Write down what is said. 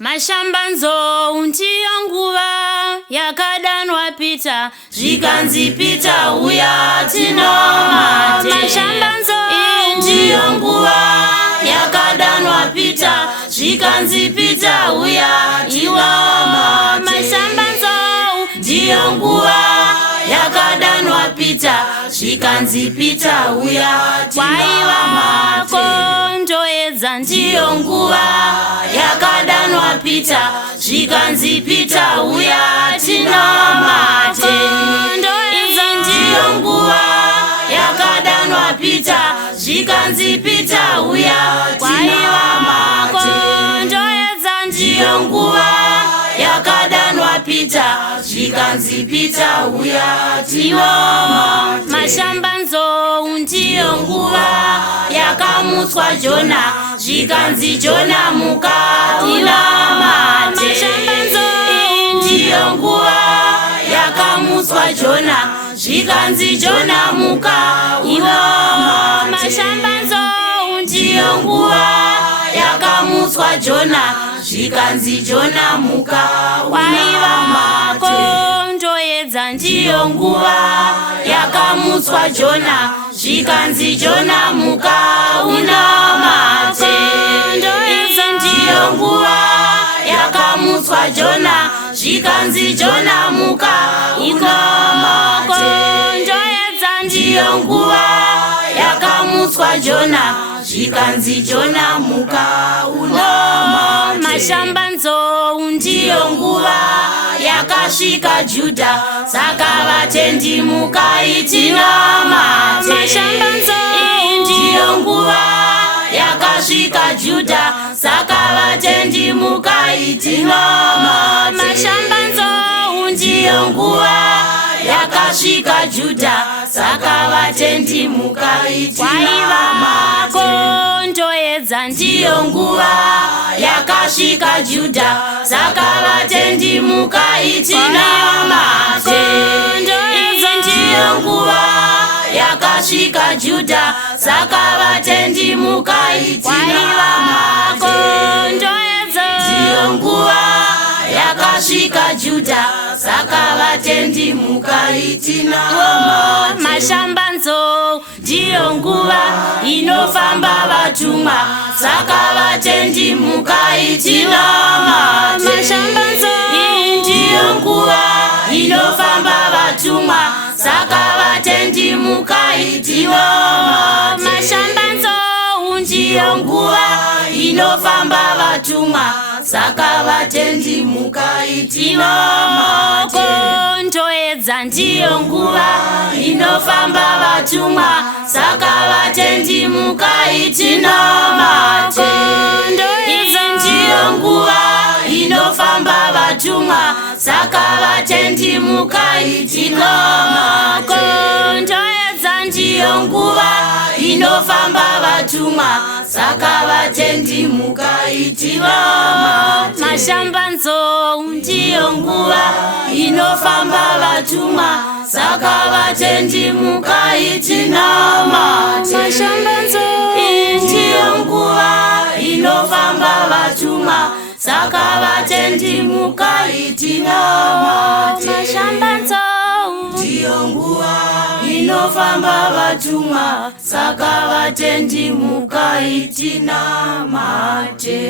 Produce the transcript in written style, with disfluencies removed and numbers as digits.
Mashambanzo ndiyo nguva yakadanwa pita, zvikanzi pita uya tinomate. Mashambanzo ndiyo nguva yakadanwa pita, zvikanzi pita uya tinomate. Mashambanzo ndiyo nguva yakadanwa pita, zvikanzi pita uya waiwako ndoedza ndiyo nguva yakadanwa pita, zvikanzi pita uya tinomate. ndiyo nguva yakadanwa pita, zvikanzi pita uya tinomate. ndiyo nguva yakadanwa pita, zvikanzi pita uya tinomate. Mashambanzo ndiyo nguva yakamutswa Jona, zvikanzi Jona muka unamate. Mashambanzo ndiyo nguva yakamutswa Jona, zvikanzi Jona muka unamate. Mashambanzo ndiyo nguva yakamutswa Jona, zvikanzi Jona muka waiwako unamate. ndoedza ndiyo nguva yakamutswa Jona, zvikanzi Jona muka unamate. ndiyo nguva yakamutswa Jona, zvikanzi Jona muka unamate. ndiyo nguva yakamutswa Jona, zvikanzi Jona muka unamate. Mashambanzo ndiyo nguva yakasvika Judha, saka vatendi mukaiti namate. Mashambanzo ndiyo nguva yakasvika Judha, saka vatendi mukaiti namate. Mashambanzo ndiyo nguva yakasvika Judha, saka vatendi mukaiti waiwako namate. ndoedza ndiyo nguva yakasvika Judha, saka vatendi mukaiti namate. ndiyo nguva yakasvika Judha, saka vatendi mukaiti namate. ndiyo nguva yakasvika Judha, saka vatendi mukaiti namate. Mashambanzo ndiyo nguva inofamba vatumwa, saka vatendi mukaiti namate. Mashambanzo ndiyo nguva inofamba vatumwa, saka vatendi mukaiti namate. Mashambanzo ndiyo nguva inofamba vatumwa, saka vatendi mukaiti namate. ndoedza ndiyo nguva inofamba vatumwa, saka vatendi mukaiti namate. ndiyo nguva inofamba vatumwa, saka vatendi mukaiti namate. ndiyo nguva inofamba vatumwa, saka vatendi mukaiti namate. Mashambanzo ndiyo nguva inofamba vatumwa, saka vatendi mukaiti namate. Mashambanzo ndiyo nguva inofamba vatumwa, saka vatendi mukaiti namate. Mashambanzo ndiyo nguva inofamba vatumwa, saka vatendi mukaiti namate.